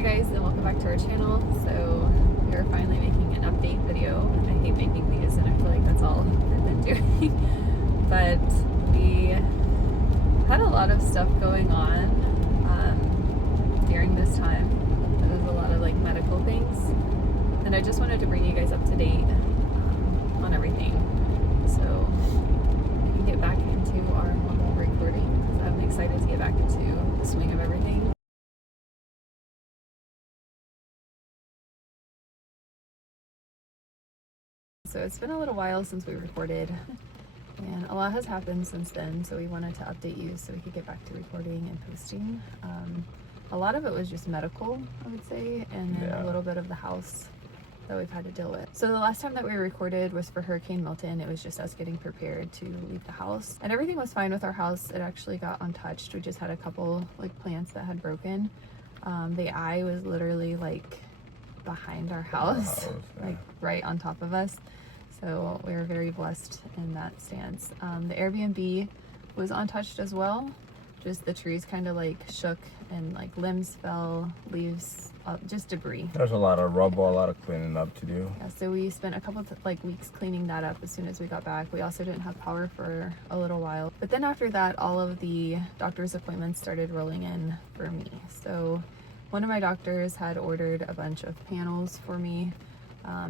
Hi guys, and welcome back to our channel. So we are finally making an update video. I hate making these and I feel like that's all I've been doing. But we had a lot of stuff going on during this time. There was a lot of like medical things. And I just wanted to bring you guys up to date on everything. So we can get back into our normal recording because I'm excited to get back into the swing of everything. So it's been a little while since we recorded and a lot has happened since then, so we wanted to update you so we could get back to recording and posting. A lot of it was just medical, I would say, and then a little bit of the house that we've had to deal with. So the last time that we recorded was for Hurricane Milton. It was just us getting prepared to leave the house, and everything was fine with our house. It actually got untouched. We just had a couple like plants that had broken. The eye was literally like behind our house, like right on top of us. So we were very blessed in that stance. The Airbnb was untouched as well. Just the trees kind of like shook and like limbs fell, leaves, just debris. There's a lot of rubble, a lot of cleaning up to do. Yeah, so we spent a couple of weeks cleaning that up as soon as we got back. We also didn't have power for a little while. But then after that, all of the doctor's appointments started rolling in for me. So one of my doctors had ordered a bunch of panels for me.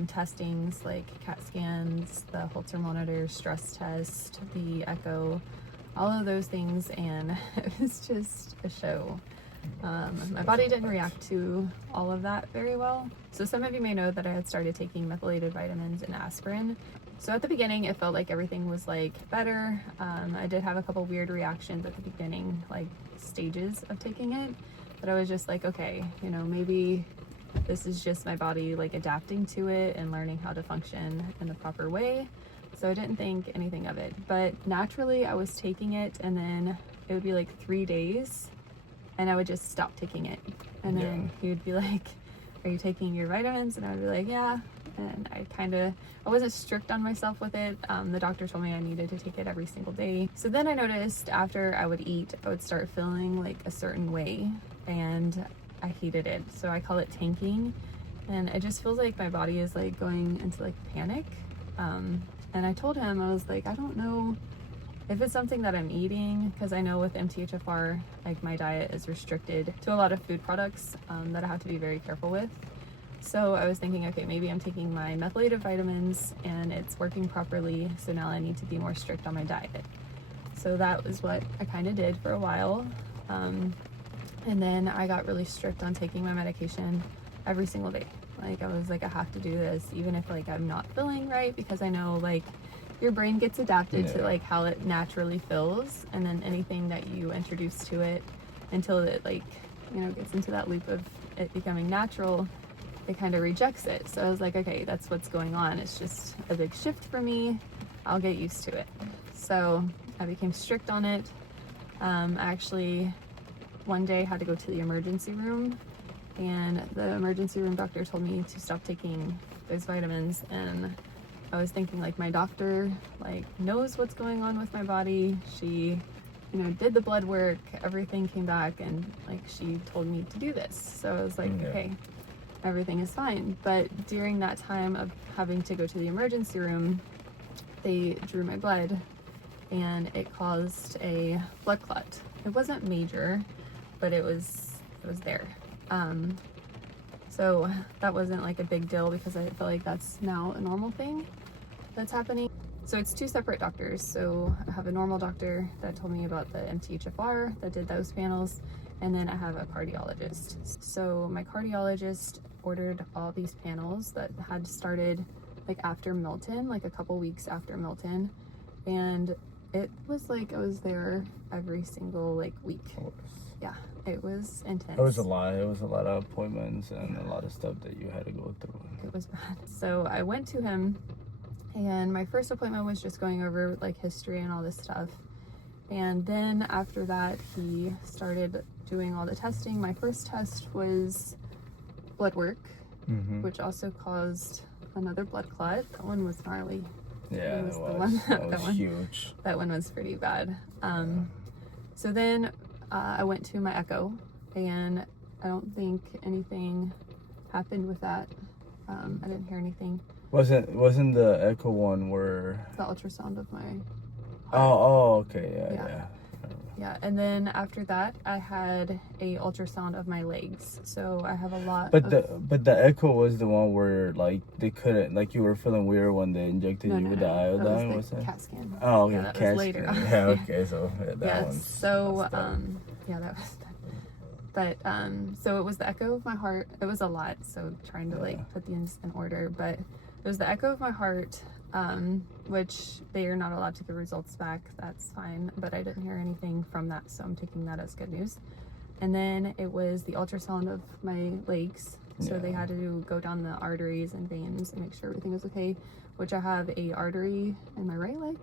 Testings like CAT scans, the Holter monitor, stress test, the echo, all of those things, and it was just a show. My body didn't react to all of that very well. So some of you may know that I had started taking methylated vitamins and aspirin. So at the beginning it felt like everything was like better. I did have a couple weird reactions at the beginning, like stages of taking it, but I was just like, okay, you know, maybe this is just my body like adapting to it and learning how to function in the proper way. So I didn't think anything of it, but naturally I was taking it, and then it would be like 3 days and I would just stop taking it, and then he would be like, are you taking your vitamins? And I would be like, yeah. And I wasn't strict on myself with it. The doctor told me I needed to take it every single day. So then I noticed after I would eat, I would start feeling like a certain way, and I hated it. So I call it tanking, and it just feels like my body is like going into like panic. And I told him, I was like, I don't know if it's something that I'm eating, because I know with MTHFR, like my diet is restricted to a lot of food products that I have to be very careful with. So I was thinking, okay, maybe I'm taking my methylated vitamins and it's working properly, so now I need to be more strict on my diet. So that was what I kind of did for a while. And then I got really strict on taking my medication every single day. Like I was like, I have to do this even if like I'm not feeling right, because I know like your brain gets adapted to like how it naturally feels, and then anything that you introduce to it until it like, you know, gets into that loop of it becoming natural, it kind of rejects it. So I was like, okay, that's what's going on. It's just a big shift for me. I'll get used to it. So I became strict on it. I actually one day had to go to the emergency room, and the emergency room doctor told me to stop taking those vitamins. And I was thinking like, my doctor like knows what's going on with my body. She, you know, did the blood work, everything came back, and like she told me to do this. So I was like, okay, everything is fine. But during that time of having to go to the emergency room, they drew my blood and it caused a blood clot. It wasn't major, but it was there. So that wasn't like a big deal, because I feel like that's now a normal thing that's happening. So it's two separate doctors. So I have a normal doctor that told me about the MTHFR that did those panels, and then I have a cardiologist. So my cardiologist ordered all these panels that had started like after Milton, like a couple weeks after Milton, and it was like I was there every single like week. Yeah, it was intense. It was a lot. It was a lot of appointments and a lot of stuff that you had to go through. It was bad. So I went to him, and my first appointment was just going over like history and all this stuff. And then after that, he started doing all the testing. My first test was blood work, which also caused another blood clot. That one was gnarly. Yeah, it was. That was huge. That one was pretty bad. So then I went to my echo, and I don't think anything happened with that. I didn't hear anything. Wasn't the echo one where The ultrasound of my heart. Oh, okay, yeah. Yeah, and then after that, I had a ultrasound of my legs. So I have a lot. But the echo was the one where like they couldn't, like you were feeling weird when they injected you with the iodine. That was the CAT scan. Oh, okay, Yeah, that CAT was later. scan. Yeah, okay, so that yeah. one's So messed up. yeah, that was. But so it was the echo of my heart. It was a lot. So trying to like put things in order, but it was the echo of my heart. Which they are not allowed to give results back. That's fine, but I didn't hear anything from that, so I'm taking that as good news. And then it was the ultrasound of my legs, so they had to go down the arteries and veins and make sure everything was okay, which I have a artery in my right leg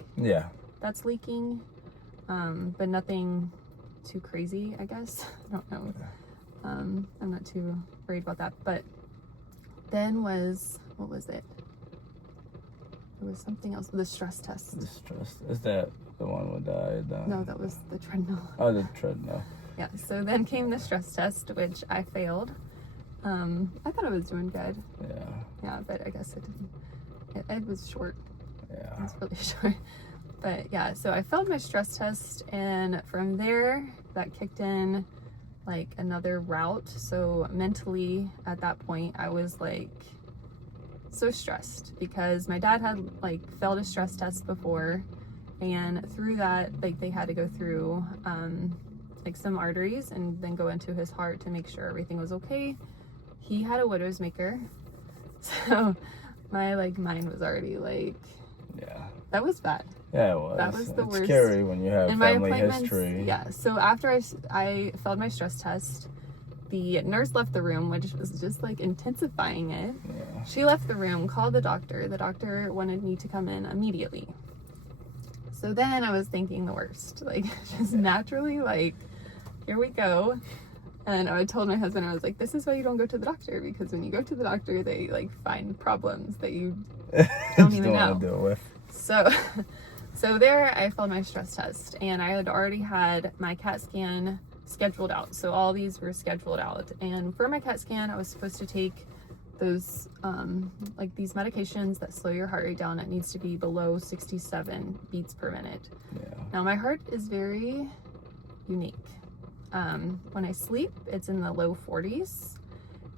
that's leaking, but nothing too crazy, I guess. I don't know. I'm not too worried about that. But then what was it? It was something else. The stress test. The stress. Is that the one with the iodine? No, that was the treadmill. Oh, the treadmill. Yeah, so then came the stress test, which I failed. I thought I was doing good. Yeah. Yeah, but I guess it didn't. It was short. Yeah. It was really short. But yeah, so I failed my stress test, and from there, that kicked in like another route. So mentally, at that point, I was like so stressed because my dad had like failed a stress test before, and through that, like they had to go through like some arteries and then go into his heart to make sure everything was okay. He had a widow's maker, so my like mind was already like, that was bad. Yeah, it was. That was the worst. Scary when you have family history. Yeah, so after I failed my stress test, the nurse left the room, which was just like intensifying it. Yeah. She left the room, called the doctor. The doctor wanted me to come in immediately. So then I was thinking the worst, like just naturally, like, here we go. And I told my husband, I was like, this is why you don't go to the doctor, because when you go to the doctor, they like find problems that you don't even know. Want to deal with. So there I failed my stress test, and I had already had my CAT scan scheduled out. So all these were scheduled out. And for my CAT scan, I was supposed to take those, like these medications that slow your heart rate down. It needs to be below 67 beats per minute. Yeah. Now my heart is very unique. When I sleep, it's in the low 40s.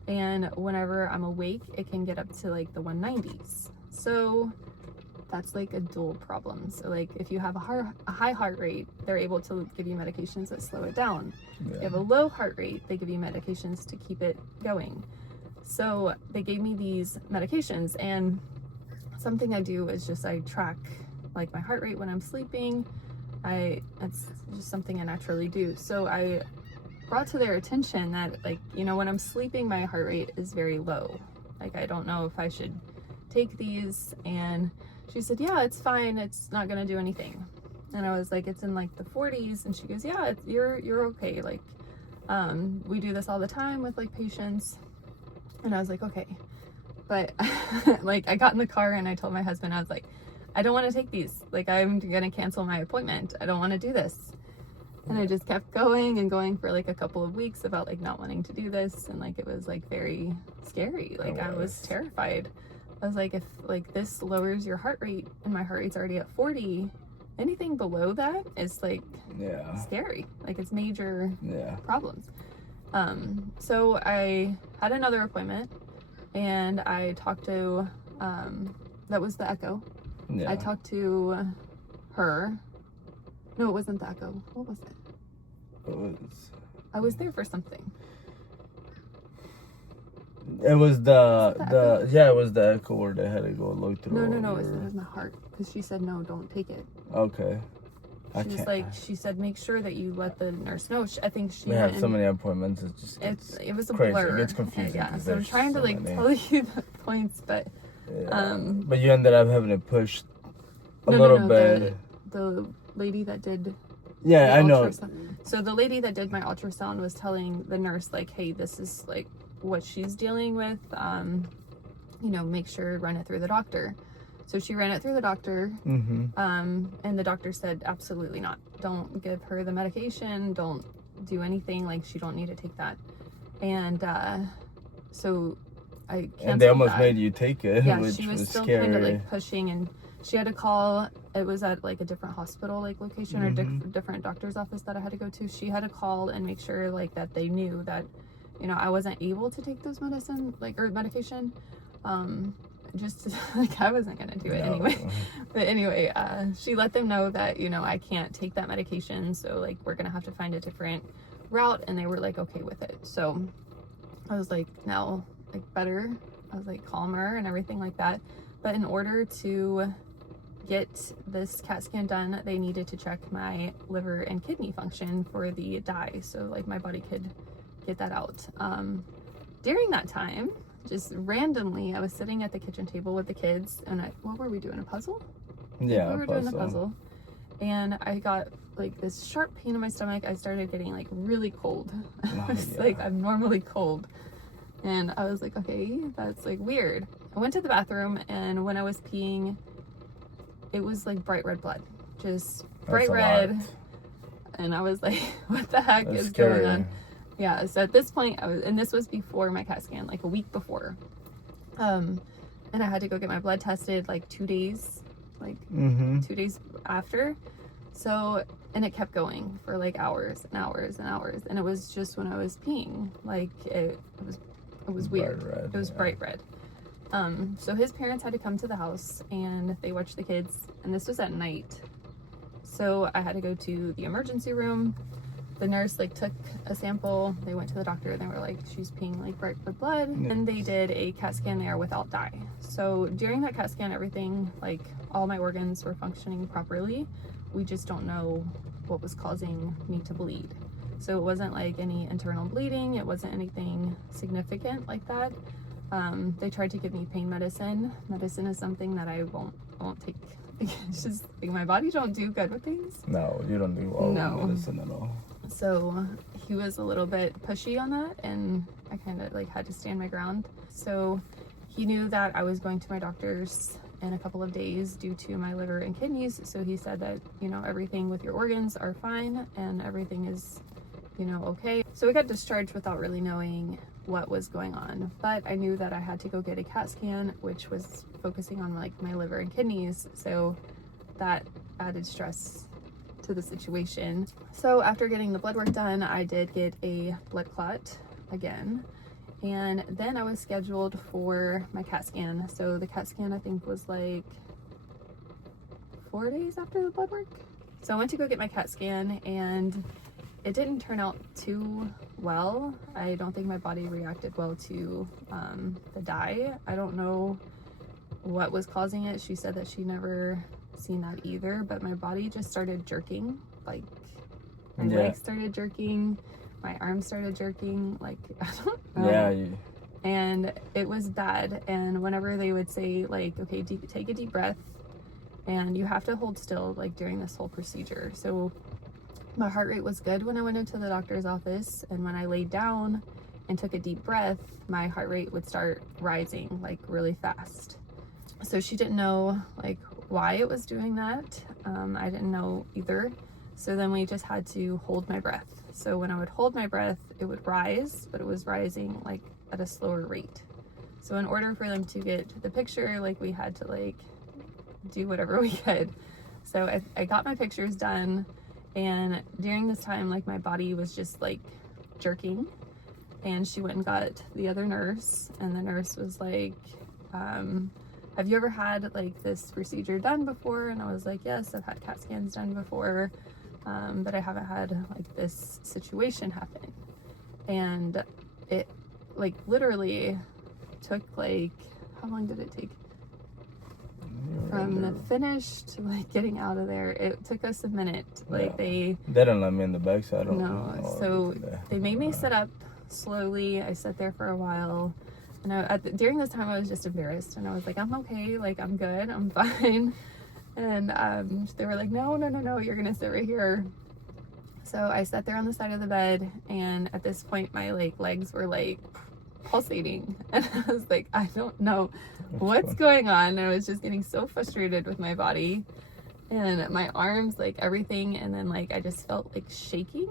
And whenever I'm awake, it can get up to like the 190s. So that's like a dual problem. So like if you have a high heart rate, they're able to give you medications that slow it down. If you have a low heart rate, they give you medications to keep it going. So they gave me these medications, and something I do is just I track like my heart rate when I'm sleeping. It's just something I naturally do. So I brought to their attention that, like, you know, when I'm sleeping, my heart rate is very low. Like, I don't know if I should take these. And she said, yeah, it's fine. It's not going to do anything. And I was like, it's in like the 40s. And she goes, yeah, you're okay. Like, we do this all the time with like patients. And I was like, okay. But like, I got in the car and I told my husband, I was like, I don't want to take these. Like, I'm going to cancel my appointment. I don't want to do this. And I just kept going and going for like a couple of weeks about like not wanting to do this. And like, it was like very scary. Like, I was terrified. I was like, if like this lowers your heart rate and my heart rate's already at 40, anything below that is like scary. Like, it's major problems. So I had another appointment, and I talked to, that was the echo. I talked to her. No, it wasn't the echo. What was it? I was there for something. It was it was the echo where they had to go look through. No, it was my heart, because she said, no, don't take it. Okay. She said, make sure that you let the nurse know. I think she had so many appointments. It was a crazy. blur. It gets confusing. Yeah, so I'm trying to like tell you the points, but but you ended up having to push a little bit. The lady that did I know. So the lady that did my ultrasound was telling the nurse, like, hey, this is like what she's dealing with. You know, make sure run it through the doctor. So she ran it through the doctor, and the doctor said, absolutely not. Don't give her the medication. Don't do anything. Like, she don't need to take that. And so I canceled And they almost that. made you take it, Yeah, which she was still scary. kind of like pushing, and she had to call. It was at like a different hospital like location or different doctor's office that I had to go to. She had to call and make sure like that they knew that, you know, I wasn't able to take those medication. Just like I wasn't gonna do it anyway. But anyway, she let them know that, you know, I can't take that medication, so like we're gonna have to find a different route, and they were like okay with it. So I was like now like better. I was like calmer and everything like that. But in order to get this CAT scan done, they needed to check my liver and kidney function for the dye, so like my body could get that out. During that time, just randomly, I was sitting at the kitchen table with the kids, and what were we doing? A puzzle? Yeah, we were doing a puzzle, and I got like this sharp pain in my stomach. I started getting like really cold. I was like, I'm normally cold. And I was like, okay, that's like weird. I went to the bathroom, and when I was peeing, it was like bright red blood, just bright red. And I was like, what the heck is going on? Yeah, so at this point, and this was before my CAT scan, like a week before. And I had to go get my blood tested like 2 days, like 2 days after. So, and it kept going for like hours and hours and hours. And it was just when I was peeing, like it was weird. It was bright red. So his parents had to come to the house, and they watched the kids, and this was at night. So I had to go to the emergency room. The nurse like took a sample. They went to the doctor, and they were like, she's peeing like bright red blood. And they did a CAT scan there without dye. So during that CAT scan, everything, like all my organs were functioning properly. We just don't know what was causing me to bleed. So it wasn't like any internal bleeding. It wasn't anything significant like that. They tried to give me pain medicine. Medicine is something that I won't take. It's just like my body don't do good with things. No, you don't do medicine at all. So he was a little bit pushy on that, and I kind of like had to stand my ground. So he knew that I was going to my doctor's in a couple of days due to my liver and kidneys. So he said that, you know, everything with your organs are fine and everything is, you know, okay. So we got discharged without really knowing what was going on, but I knew that I had to go get a CAT scan, which was focusing on like my liver and kidneys. So that added stress to the situation. So after getting the blood work done, I did get a blood clot again. And then I was scheduled for my CAT scan. So the CAT scan, I think, was like 4 days after the blood work. So I went to go get my CAT scan, and it didn't turn out too well. I don't think my body reacted well to the dye. I don't know what was causing it. She said that she never seen that either, but my body just started jerking. Like my legs started jerking. My arms started jerking, like, I don't know. And it was bad. And whenever they would say, like, okay, take a deep breath, and you have to hold still, like, during this whole procedure. So my heart rate was good when I went into the doctor's office. And when I laid down and took a deep breath, my heart rate would start rising, like, really fast. So she didn't know, like, why it was doing that. I didn't know either. So then we just had to hold my breath. So when I would hold my breath, it would rise, but it was rising like at a slower rate. So in order for them to get the picture, like we had to like do whatever we could. So I got my pictures done, and during this time, like my body was just like jerking, and she went and got the other nurse, and the nurse was like, have you ever had like this procedure done before? And I was like, yes, I've had CAT scans done before. But I haven't had like this situation happen. And it like literally took like, how long did it take? From the finish to like getting out of there, it took us a minute. Like they didn't let me in the back, so I don't know. So they made me sit up slowly. I sat there for a while, and during this time I was just embarrassed, and I was like, I'm okay, like I'm good, I'm fine. And they were like, no, you're gonna sit right here. So I sat there on the side of the bed, and at this point my like legs were like pulsating, and I was like, I don't know what's going on. And I was just getting so frustrated with my body and my arms, like everything. And then like I just felt like shaking,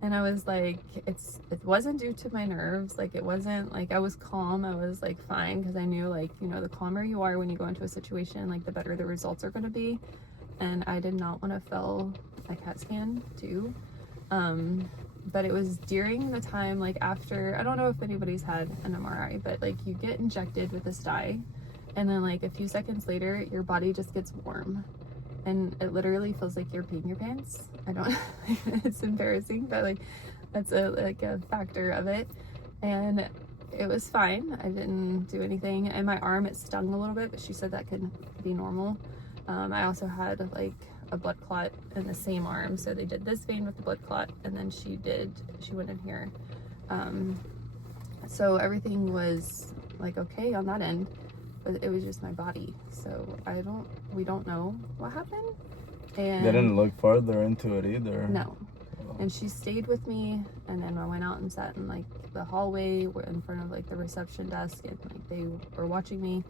And I was like, it wasn't due to my nerves. Like, it wasn't like, I was calm. I was like fine, because I knew, like, you know, the calmer you are when you go into a situation, like the better the results are going to be. And I did not want to fail a CAT scan too. But it was during the time, like after, I don't know if anybody's had an MRI, but like you get injected with this dye, and then like a few seconds later your body just gets warm, and it literally feels like you're peeing your pants. I don't it's embarrassing, but like that's a factor of it. And it was fine. I didn't do anything. And my arm, it stung a little bit, but she said that could be normal. I also had like a blood clot in the same arm, so they did this vein with the blood clot, and then she went in here. So everything was like okay on that end, but it was just my body. So we don't know what happened. And they didn't look further into it either. No. And she stayed with me, and then I went out and sat in like the hallway in front of like the reception desk, and like they were watching me.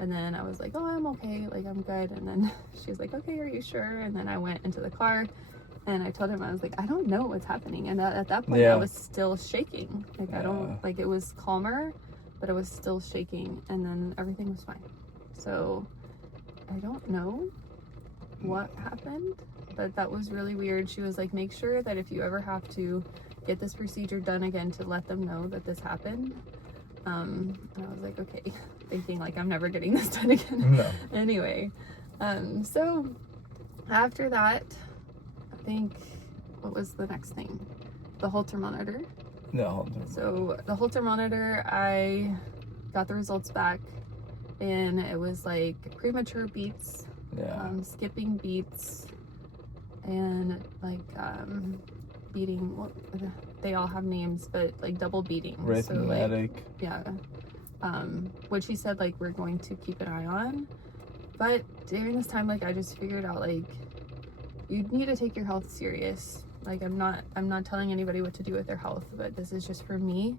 And then I was like, oh, I'm okay, like I'm good. And then she was like, okay, are you sure? And then I went into the car, and I told him, I was like, I don't know what's happening. And at that point, I was still shaking. Like I don't, like it was calmer, but it was still shaking. And then everything was fine. So I don't know what happened, but that was really weird. She was like, make sure that if you ever have to get this procedure done again, to let them know that this happened. And I was like, okay, thinking like I'm never getting this done again. No. Anyway, so after that, I think, what was the next thing? The Holter monitor. No. So the Holter monitor, I got the results back, and it was like premature beats, skipping beats, and like beating. Well, they all have names, but like double beating. Rhythmic. So, yeah. Which he said like we're going to keep an eye on. But during this time, like I just figured out like you need to take your health serious. Like I'm not telling anybody what to do with their health, but this is just for me.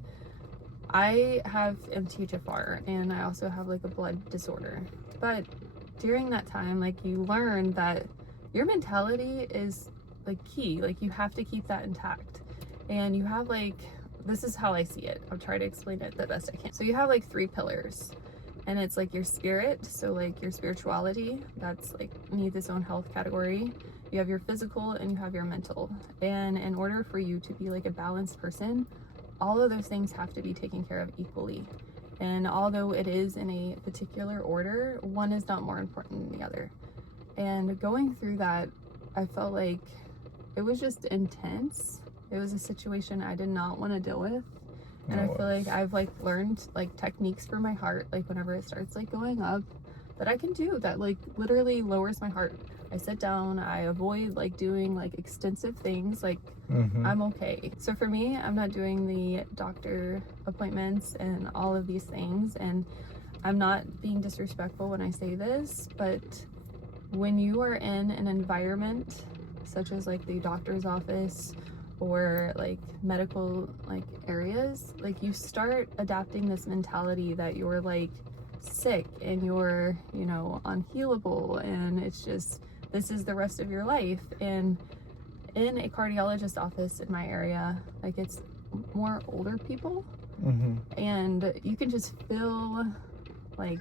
I have MTHFR, and I also have like a blood disorder. But during that time, like you learn that your mentality is like key. Like you have to keep that intact. And you have like, this is how I see it. I'll try to explain it the best I can. So you have like 3 pillars, and it's like your spirit. So like your spirituality, that's like needs its own health category. You have your physical, and you have your mental. And in order for you to be like a balanced person, all of those things have to be taken care of equally. And although it is in a particular order, one is not more important than the other. And going through that, I felt like it was just intense. It was a situation I did not want to deal with. And I feel like I've like learned like techniques for my heart, like whenever it starts like going up, that I can do that like literally lowers my heart. I sit down, I avoid like doing like extensive things, like I'm okay. So for me, I'm not doing the doctor appointments and all of these things, and I'm not being disrespectful when I say this, but when you are in an environment such as like the doctor's office or like medical like areas, like you start adapting this mentality that you're like sick and you're, you know, unhealable, and it's just, this is the rest of your life. And in a cardiologist office in my area, like it's more older people, and you can just feel like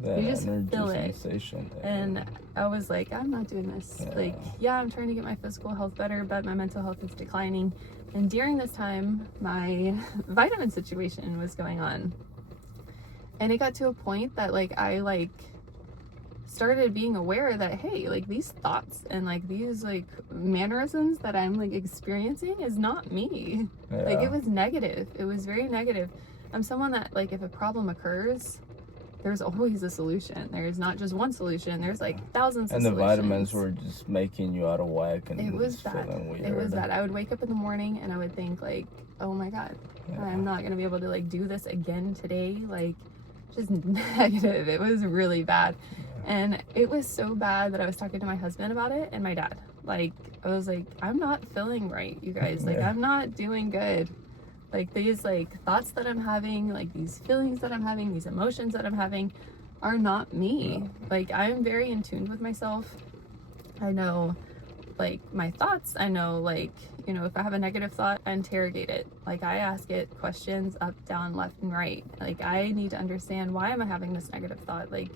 that you just feel it. Sensation there. And I was like, I'm not doing this. Like, yeah, I'm trying to get my physical health better, but my mental health is declining. And during this time, my vitamin situation was going on, and it got to a point that like I like started being aware that, hey, like these thoughts and like these like mannerisms that I'm like experiencing is not me. Like it was negative. It was very negative. I'm someone that like if a problem occurs, there's always a solution. There's not just one solution. There's like thousands of solutions. And the vitamins were just making you out of whack, and it was bad. Weird. It was bad. I would wake up in the morning and I would think like, oh my God, I'm not gonna be able to like do this again today. Like just negative. It was really bad. And it was so bad that I was talking to my husband about it and my dad. Like I was like, I'm not feeling right, you guys. Like I'm not doing good. Like these like thoughts that I'm having, like these feelings that I'm having, these emotions that I'm having are not me. Like I'm very in tune with myself. I know like my thoughts. I know, like, you know, if I have a negative thought, I interrogate it. Like, I ask it questions up, down, left, and right. Like, I need to understand, why am I having this negative thought? Like,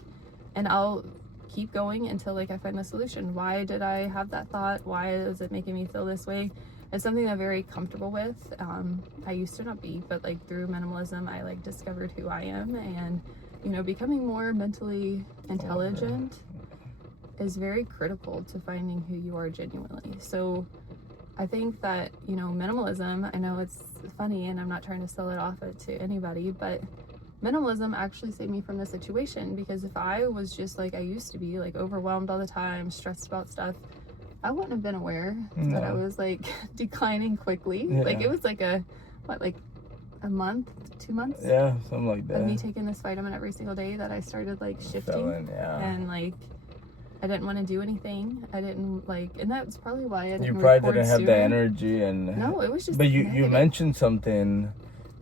and I'll keep going until like I find the solution. Why did I have that thought? Why is it making me feel this way? It's something I'm very comfortable with. I used to not be, but like through minimalism, I like discovered who I am, and you know, becoming more mentally intelligent is very critical to finding who you are genuinely. So I think that, you know, minimalism, I know it's funny and I'm not trying to sell it off to anybody, but minimalism actually saved me from the situation, because if I was just like I used to be, like overwhelmed all the time, stressed about stuff, I wouldn't have been aware that I was like declining quickly. Like it was like like a month, 2 months? Yeah, something like that. Of me taking this vitamin every single day that I started like shifting. And like I didn't want to do anything. I didn't like, and that's probably why I didn't. You probably didn't have sooner. the energy, and no, it was just. But you mentioned something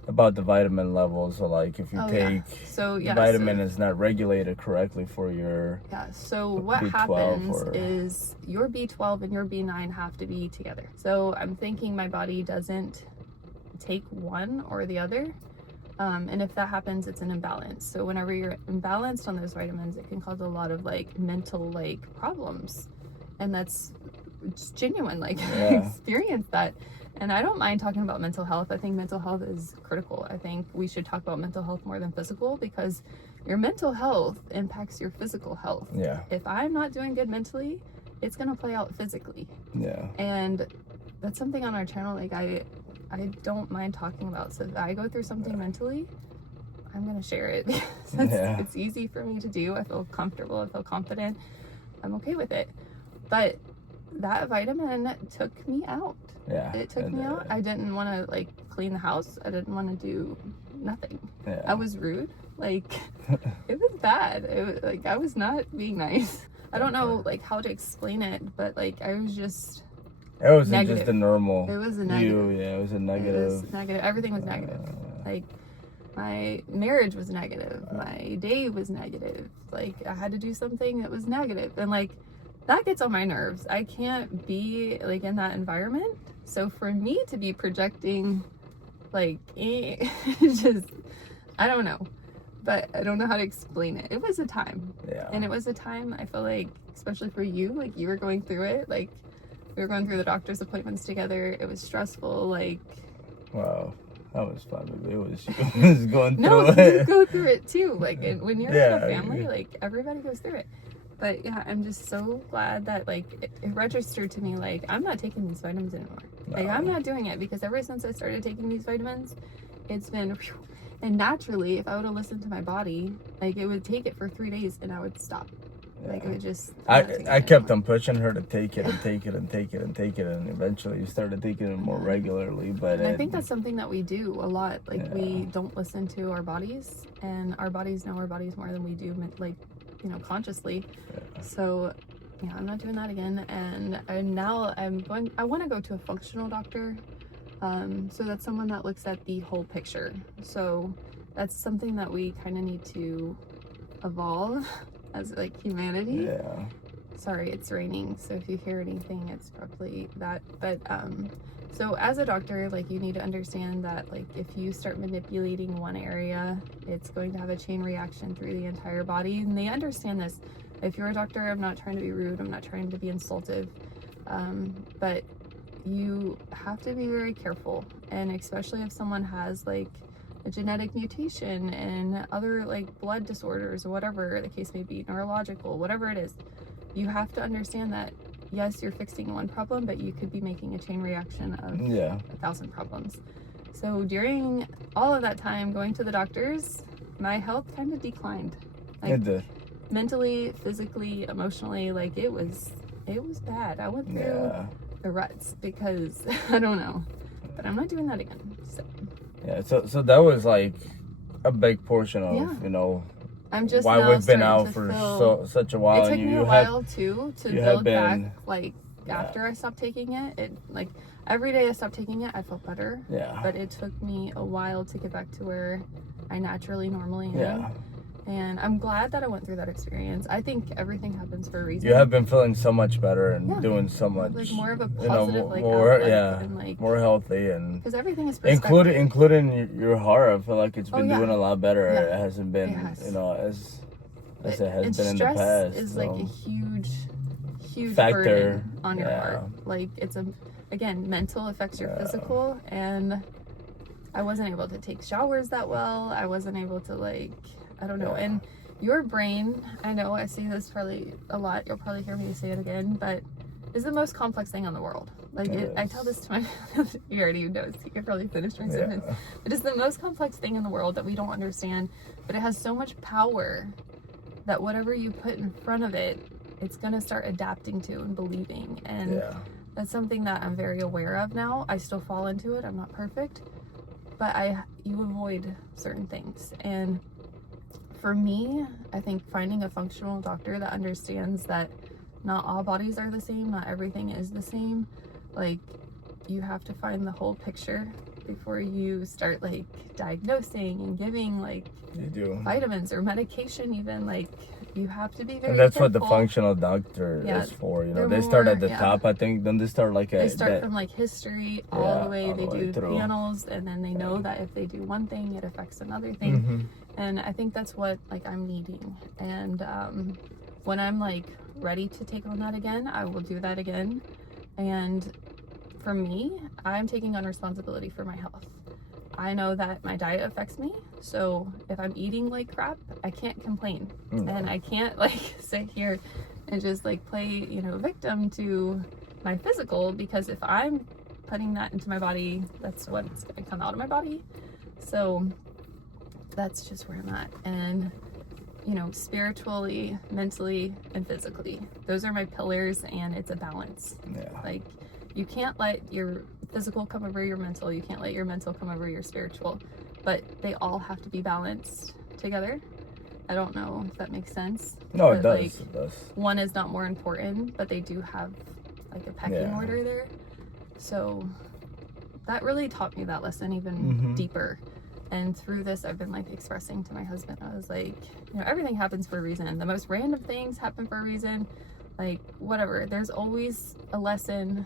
about the vitamin levels. So like if you take the vitamin is not regulated correctly for your so what B12 happens is your B12 and your B9 have to be together. So I'm thinking my body doesn't take one or the other. And if that happens, it's an imbalance. So whenever you're imbalanced on those vitamins, it can cause a lot of like mental like problems. And that's just genuine. Like I experienced that. And I don't mind talking about mental health. I think mental health is critical. I think we should talk about mental health more than physical, because your mental health impacts your physical health. Yeah. If I'm not doing good mentally, it's going to play out physically. Yeah. And that's something on our channel, like I don't mind talking about. So if I go through something mentally, I'm going to share it. It's easy for me to do. I feel comfortable. I feel confident. I'm okay with it. But that vitamin took me out. Yeah. It took me out. I didn't want to like clean the house. I didn't want to do nothing. Yeah. I was rude. Like it was bad. It was like I was not being nice. I don't know like how to explain it, but like I was just it wasn't negative. Just a normal. It was a negative. Yeah, it was a negative. It was negative. Everything was negative. Like my marriage was negative. My day was negative. Like I had to do something that was negative, and like that gets on my nerves. I can't be like in that environment. So for me to be projecting like just I don't know. But I don't know how to explain it. It was a time. Yeah. And it was a time I feel like, especially for you, like you were going through it. Like we were going through the doctor's appointments together. It was stressful. Like wow. That was fun. It was going through it. No, you go through it too. Like when you're in a family, like everybody goes through it. But yeah, I'm just so glad that like it registered to me, like I'm not taking these vitamins anymore. No. Like I'm not doing it, because ever since I started taking these vitamins, it's been and naturally, if I would have listened to my body, like it would take it for 3 days and I would stop. Yeah. Like it would just I kept on pushing her to take it and take it and take it and take it, and eventually you started taking it more regularly. But I think that's something that we do a lot. Like we don't listen to our bodies, and our bodies know our bodies more than we do, like, you know, consciously. So yeah, I'm not doing that again. And now I want to go to a functional doctor. So that's someone that looks at the whole picture. So that's something that we kind of need to evolve as like humanity. Yeah. Sorry, it's raining, so if you hear anything, it's probably that. But so as a doctor, like you need to understand that like if you start manipulating one area, it's going to have a chain reaction through the entire body. And they understand this. If you're a doctor, I'm not trying to be rude, I'm not trying to be insultive, but you have to be very careful. And especially if someone has like a genetic mutation and other like blood disorders or whatever the case may be, neurological, whatever it is, you have to understand that yes, you're fixing one problem, but you could be making a chain reaction of 1,000 problems. So during all of that time going to the doctors, my health kind of declined. Like, it did. Mentally, physically, emotionally, like it was bad. I went through the ruts because I don't know, but I'm not doing that again. So yeah, so that was like a big portion of you know I'm just why we've been out for such a while. It took me a while too to build back. Like after I stopped taking it, like every day I stopped taking it, I felt better. Yeah. But it took me a while to get back to where I naturally normally am. And I'm glad that I went through that experience. I think everything happens for a reason. You have been feeling so much better and doing so much, like more of a positive, more, outlook, yeah, and like more healthy, and because everything is perspective. including your heart. I feel like it's been doing a lot better. Yeah. It hasn't been, as it has been in the past. Stress is like a huge factor burden on your heart. Like it's again, mental affects your physical, and I wasn't able to take showers that well. I wasn't able to I don't know. And your brain, I know I say this probably a lot. You'll probably hear me say it again, but is the most complex thing in the world. I tell this to my, you already know, so you can probably finish my sentence. It is the most complex thing in the world that we don't understand, but it has so much power that whatever you put in front of it, it's going to start adapting to and believing. And that's something that I'm very aware of now. I still fall into it. I'm not perfect, but you avoid certain things. And for me, I think finding a functional doctor that understands that not all bodies are the same, not everything is the same. You have to find the whole picture before you start diagnosing and giving vitamins or medication even. You have to be very And that's careful. What the functional doctor is for. They start at the top, I think. Then they start they start from history all the way. They do panels, and then they know that if they do one thing, it affects another thing. And I think that's what I'm needing. And when I'm ready to take on that again, I will do that again. And for me, I'm taking on responsibility for my health. I know that my diet affects me, so if I'm eating like crap, I can't complain. And I can't sit here and just play victim to my physical, because if I'm putting that into my body, that's what's going to come out of my body. So that's just where I'm at. And spiritually, mentally, and physically, those are my pillars, and it's a balance. You can't let your physical come over your mental. You can't let your mental come over your spiritual, but they all have to be balanced together. I don't know if that makes sense. No, it does. It does. One is not more important, but they do have a pecking order there. So that really taught me that lesson even deeper. And through this, I've been expressing to my husband, I was everything happens for a reason. The most random things happen for a reason. Whatever. There's always a lesson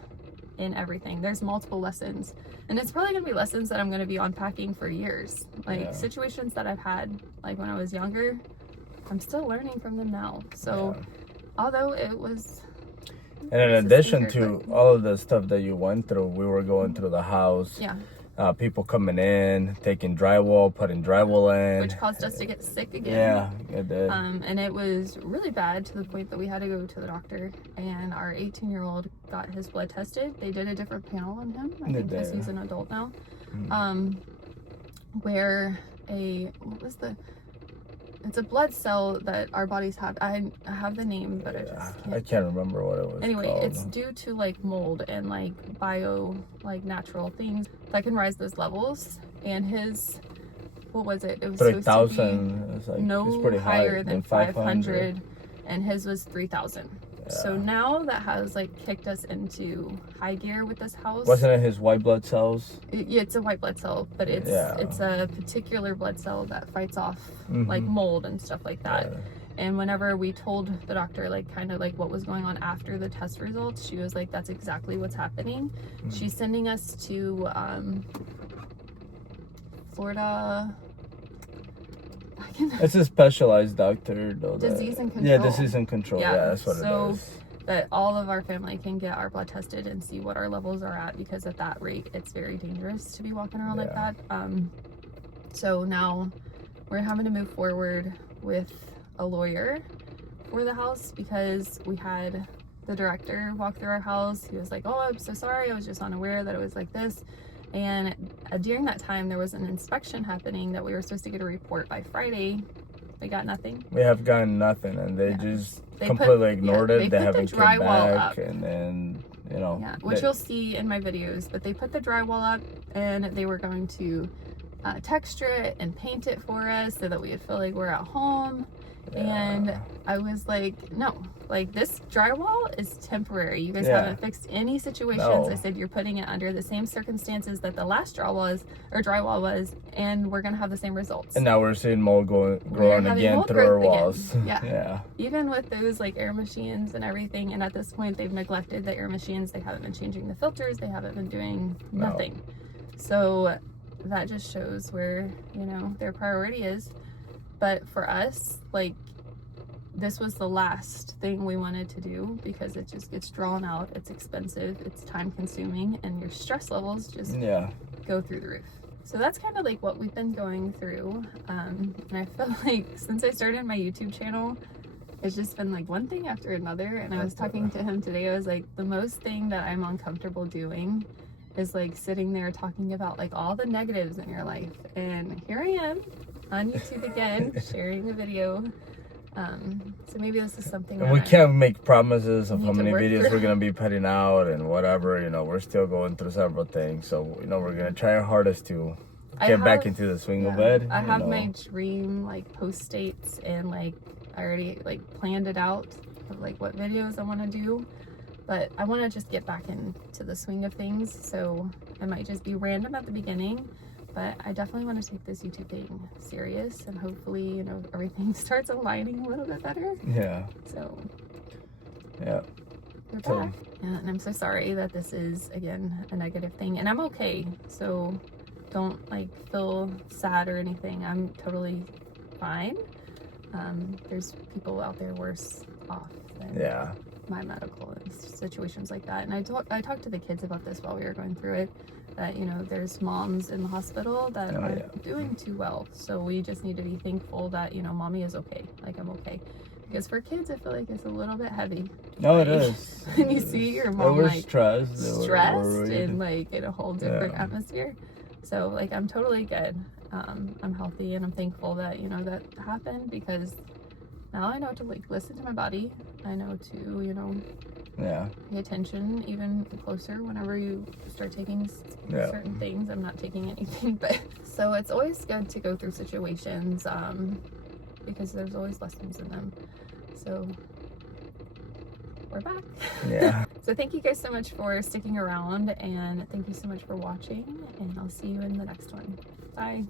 in everything. There's multiple lessons, and it's probably gonna be lessons that I'm gonna be unpacking for years. Situations that I've had when I was younger, I'm still learning from them now. So although it was, and in addition to all of the stuff that you went through, we were going through the house, people coming in, taking drywall, putting drywall in, which caused us to get sick again. Yeah, it did. And it was really bad to the point that we had to go to the doctor, and our 18-year-old got his blood tested. They did a different panel on him, I think, because he's an adult now. Where it's a blood cell that our bodies have. I have the name, but I can't remember what it was anyway called. It's due to mold and bio natural things that can rise those levels. And his, what was it? It was 3,000. It's pretty higher than 500, and his was 3,000. So now that has kicked us into high gear with this house. Wasn't it his white blood cells? It's a white blood cell, but it's a particular blood cell that fights off mold and stuff like that. And whenever we told the doctor what was going on after the test results, she was that's exactly what's happening. She's sending us to Florida. It's a specialized doctor, though. Disease and control. Yeah, disease and control. Yeah, that's what it is. So that all of our family can get our blood tested and see what our levels are at, because at that rate, it's very dangerous to be walking around like that. So now we're having to move forward with a lawyer for the house, because we had the director walk through our house. He was oh, I'm so sorry. I was just unaware that it was like this. And during that time, there was an inspection happening that we were supposed to get a report by Friday. We got nothing. We have gotten nothing, and they completely ignored it. They haven't come back, and then which you'll see in my videos. But they put the drywall up, and they were going to texture it and paint it for us so that we would feel like we're at home. And I was like, no, like this drywall is temporary. You guys haven't fixed any situations. I said, you're putting it under the same circumstances that the last drywall was, and we're gonna have the same results. And now we're seeing mold growing again through our walls. Yeah. Even with those like air machines and everything, and at this point they've neglected the air machines. They haven't been changing the filters. They haven't been doing nothing. So that just shows where, you know, their priority is. But for us, like, this was the last thing we wanted to do because it just gets drawn out. It's expensive, it's time consuming, and your stress levels just go through the roof. So that's kind of like what we've been going through. And I feel like since I started my YouTube channel, it's just been like one thing after another. And I was talking to him today, I was like, the most thing that I'm uncomfortable doing is like sitting there talking about like all the negatives in your life. And here I am on YouTube again, sharing a video. So maybe this is something we can't make promises of how many videos we're going to be putting out and whatever, you know, we're still going through several things. So, you know, we're going to try our hardest to get back into the swing of it. I have my dream like post dates, and like I already like planned it out of like what videos I want to do. But I want to just get back into the swing of things. So it might just be random at the beginning. But I definitely want to take this YouTube thing serious, and hopefully, you know, everything starts aligning a little bit better. Yeah. So. Yeah. We're back. And I'm so sorry that this is, again, a negative thing. And I'm okay. So don't, like, feel sad or anything. I'm totally fine. There's people out there worse off than my medical and situations like that. And I talked to the kids about this while we were going through it. That, you know, there's moms in the hospital that aren't doing too well. So we just need to be thankful that, you know, mommy is okay. Like, I'm okay. Because for kids, I feel like it's a little bit heavy. No, it is. When you see your mom, like, stressed and, like, in a whole different atmosphere. So, like, I'm totally good. I'm healthy, and I'm thankful that, you know, that happened, because now I know to, like, listen to my body. I know to, you know, pay attention even closer whenever you start taking certain things. I'm not taking anything, but so it's always good to go through situations because there's always lessons in them. So we're back. So thank you guys so much for sticking around, and thank you so much for watching, and I'll see you in the next one. Bye.